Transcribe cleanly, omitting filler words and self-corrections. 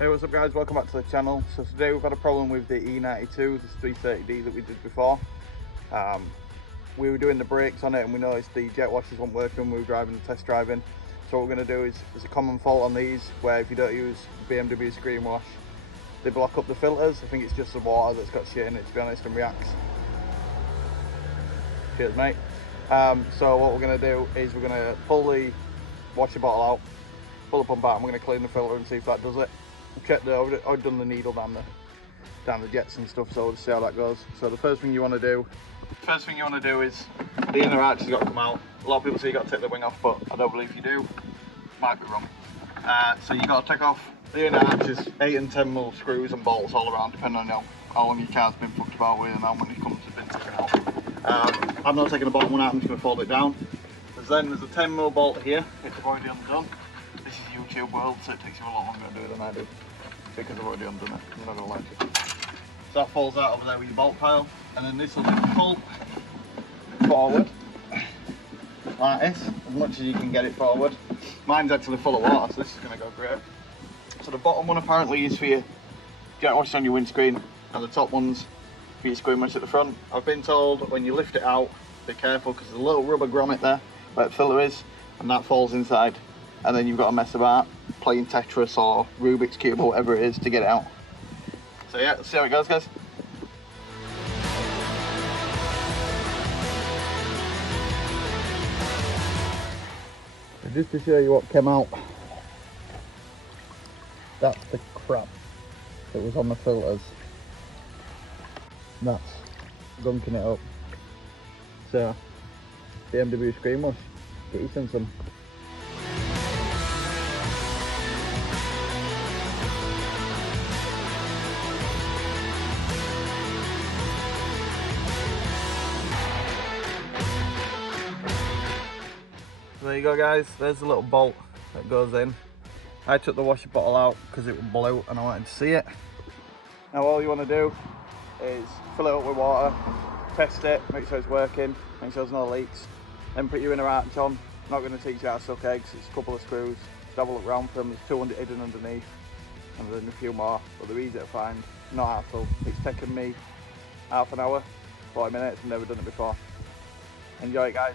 Hey, what's up guys, welcome back to the channel. So today we've had a problem with the E92, this 330D that we did before. We were doing the brakes on it and we noticed the jet washers weren't working when we were driving the test driving. So what we're going to do is, there's a common fault on these where if you don't use BMW screen wash, they block up the filters. I think it's just the water that's got shit in it, to be honest, and reacts. Cheers mate. So what we're going to do is we're going to pull the washer bottle out, pull the pump out, and we're going to clean the filter and see if that does it. Check I've done the needle down the jets and stuff, so we'll see how that goes. So the first thing you want to do is the inner arch has got to come out. A lot of people say you got to take the wing off, but I don't believe you do. Might be wrong. So you got to take off the inner arches, 8 and 10mm screws and bolts all around, depending on how long your car's been fucked about with and how many comes have been taken out. I'm not taking the bottom one out, I'm just going to fold it down. There's a 10mm bolt here, which I've already undone. This is YouTube world, so it takes you a lot longer to do it than I do, because I've already undone it. I'm not going to lie to you. So that falls out over there with your bolt pile, and then this will just pull forward, like this, as much as you can get it forward. Mine's actually full of water, so this is going to go great. So the bottom one apparently is for your jet wash on your windscreen, and the top one's for your screen wash at the front. I've been told when you lift it out, be careful, because there's a little rubber grommet there where the filter is, and that falls inside. And then you've got to mess about playing Tetris or Rubik's Cube or whatever it is to get it out. So yeah, let's see how it goes guys. So just to show you what came out, that's the crap that was on the filters. That's gunking it up. So, BMW screen wash, get you some. So there you go guys, there's the little bolt that goes in. I took the washer bottle out because it was blue and I wanted to see it. Now all you want to do is fill it up with water, test it, make sure it's working, make sure there's no leaks, then put your inner arch on. I'm not going to teach you how to suck eggs, it's a couple of screws, just have a look round for them, there's 200 hidden underneath and then a few more, but they're easy to find, not hassle. It's taken me half an hour, 40 minutes, I've never done it before. Enjoy it guys.